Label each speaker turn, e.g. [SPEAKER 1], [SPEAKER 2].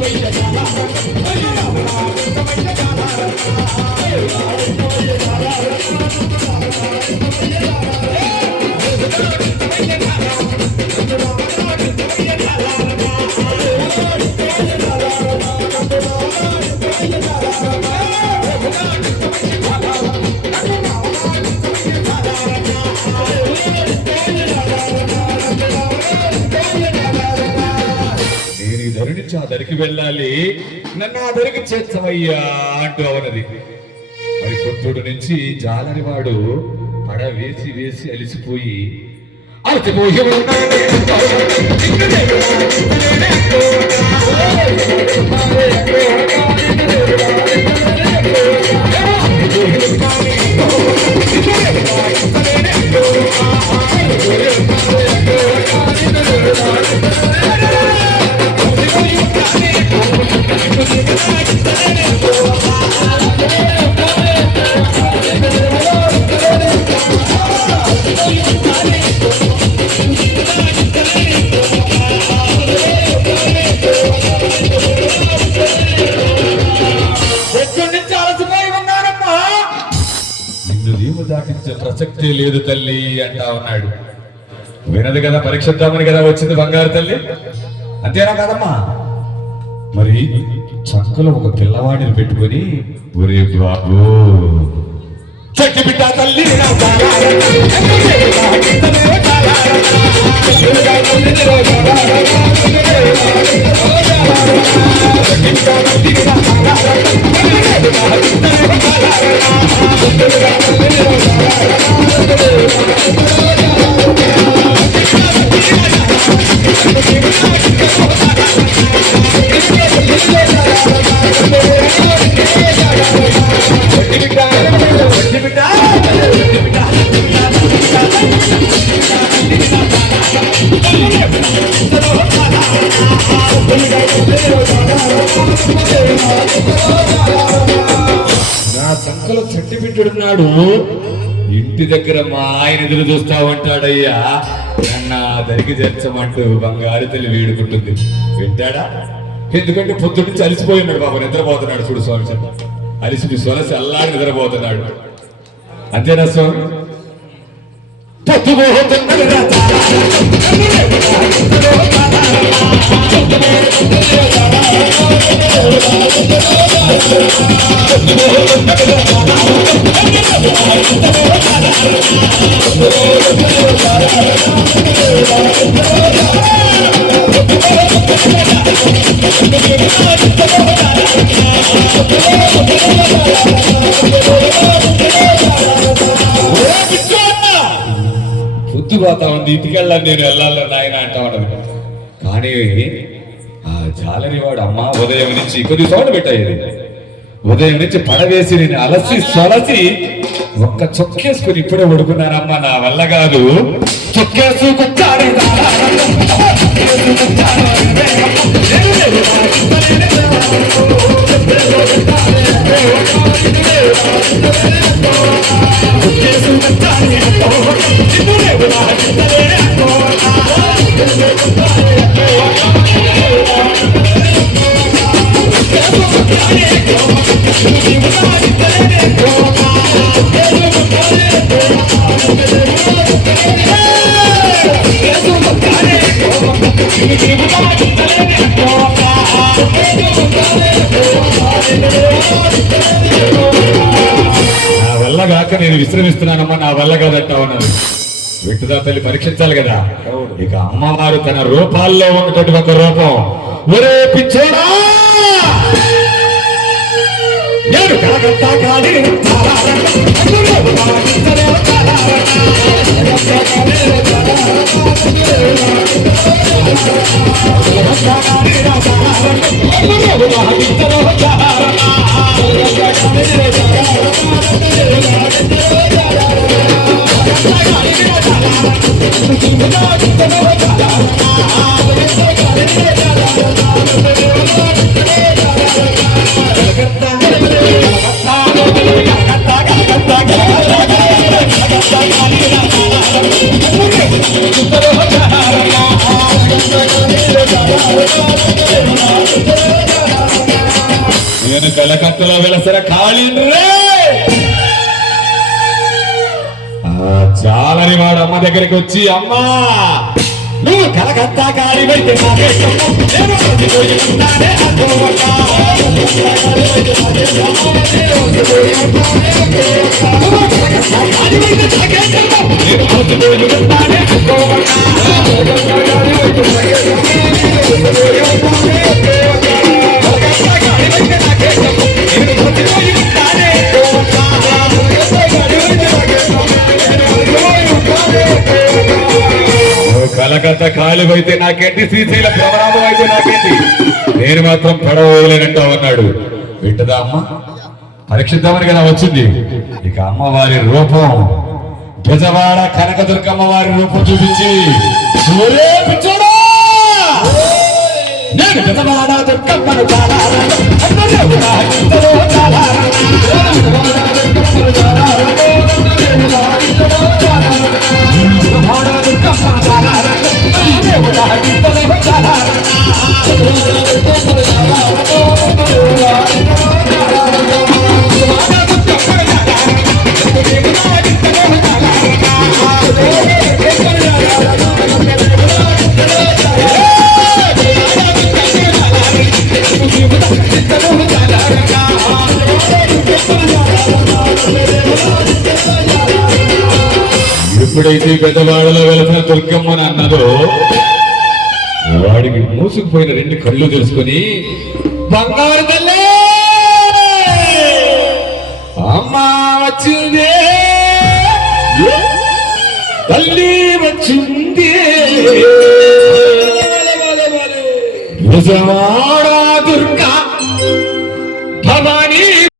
[SPEAKER 1] నేను ఈ ధర నుంచి వెళ్ళాలి నన్ను ఆ ధరికి చేర్చవయ్యా అంటూ అవనది మరి పొద్దుడు నుంచి జాలని వాడు పడ వేసి వేసి అలిసిపోయి అలసిపోయి ఉన్నానే. శక్తి లేదు తల్లి అంటా ఉన్నాడు. వినదు కదా పరీక్షిద్దామని కదా వచ్చింది బంగారు తల్లి? అంతేనా కదమ్మా? మరి చక్కలో ఒక పిల్లవాడిని పెట్టుకొని ఒరే బాబు.
[SPEAKER 2] చెట్టు బిడ్డ తల్లి
[SPEAKER 1] సంకలో ఇంటి దగ్గర మా ఆయన ఎదురు చూస్తా ఉంటాడయ్యా. నన్ను దరికి చేర్చమంటూ బంగారు తల్లి వేడుకుంటుంది. వింటాడా? ఎందుకంటే పొద్దు నుంచి అలిసిపోయినాడు బాబు నిద్రపోతున్నాడు చూడు స్వామి చెప్ప. అలిసి సొలసి అల్లాడి నిద్రపోతున్నాడు. అంతేనా స్వామి?
[SPEAKER 2] పొద్దుపోతున్నది
[SPEAKER 1] పోతా ఉంది ఇంటికెళ్ళాలి నేను వెళ్ళాలి నాయన అంటాడు కానీ ఆ జాలని వాడు అమ్మ ఉదయం నుంచి కొద్ది సౌండ్ పెట్టాయి ఉదయం నుంచి పడవేసి నేను అలసి సొలసి ఒక్క చొక్కేసుకుని ఇప్పుడే పడుకున్నానమ్మా నా వల్ల కాదు. చొక్కేసుకు నా వల్ల కాక నేను విశ్రమిస్తున్నానమ్మా నా వల్ల కాదంటా ఉన్నాను విట్టుదా తల్లి పరీక్షించాలి కదా. ఇక అమ్మవారు తన రూపాల్లో ఉన్నటువంటి ఒక రూపం. ఒరే పిచ్చోడా! నేను కలకత్తా కాదు నేను కలకత్తలో వెలసర కాళీంద్రే చాలని వాడు అమ్మ దగ్గరికి వచ్చి అమ్మా నువ్వు కలకత్తా కాళీవైతే నాకే ఇష్టము. నేను ఓ కలకత్త అయితే నాకేంటి? శ్రీశైల భ్రమరామం అయితే నాకేంటి? నేను మాత్రం పడవ వదిలేనంటా ఉన్నాడు. వింటదా అమ్మ? పరీక్షిద్దామని కదా వచ్చింది. ఇక అమ్మవారి రూపం గజవాడ కనకదుర్గమ్మ వారి రూపం చూపించి నేను గజవాడ దుర్గమ్మను చాలారా. ఎప్పుడైతే పెద్దవాడలో వెళుతున్న దుర్గమ్మని అన్నదో వాడికి మూసుకుపోయిన రెండు కళ్ళు తెలుసుకొని బంగారు తల్లి అమ్మా వచ్చింది తల్లి వచ్చింది నిజమా